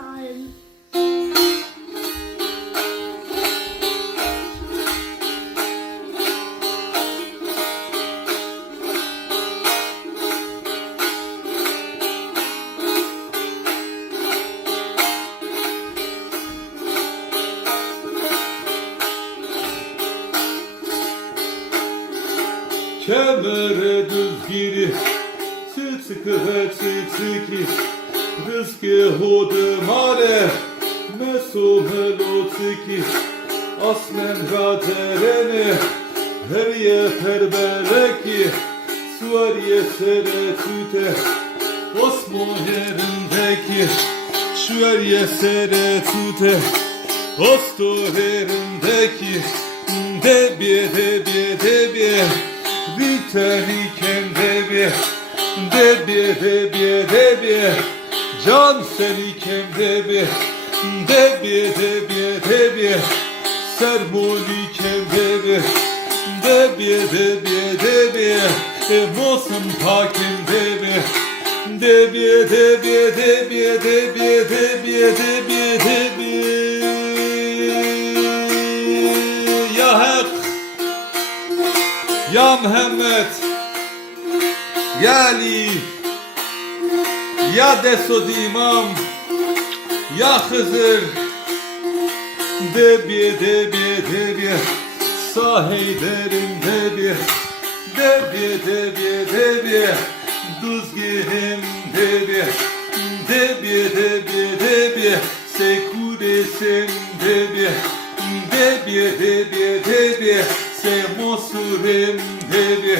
malen. Kemere düz giri, sıkı ve sıkı, rızkı hodu mare, meso melo sıkı, asmen raterene, her ye perbeleki, suariye sere tüte, osmo yerindeki, şuariye sere tüte, osto yerindeki, debiye, Biterik debi, can senikem debi, sermonikem debi, emosim pakim debi, ya Hak, ya Muhammed, ya Ali, ya Desud İmam, ya Hızır, debi, saheylerim debi, duzgihim debi, sekuresim debi, semosurim debi,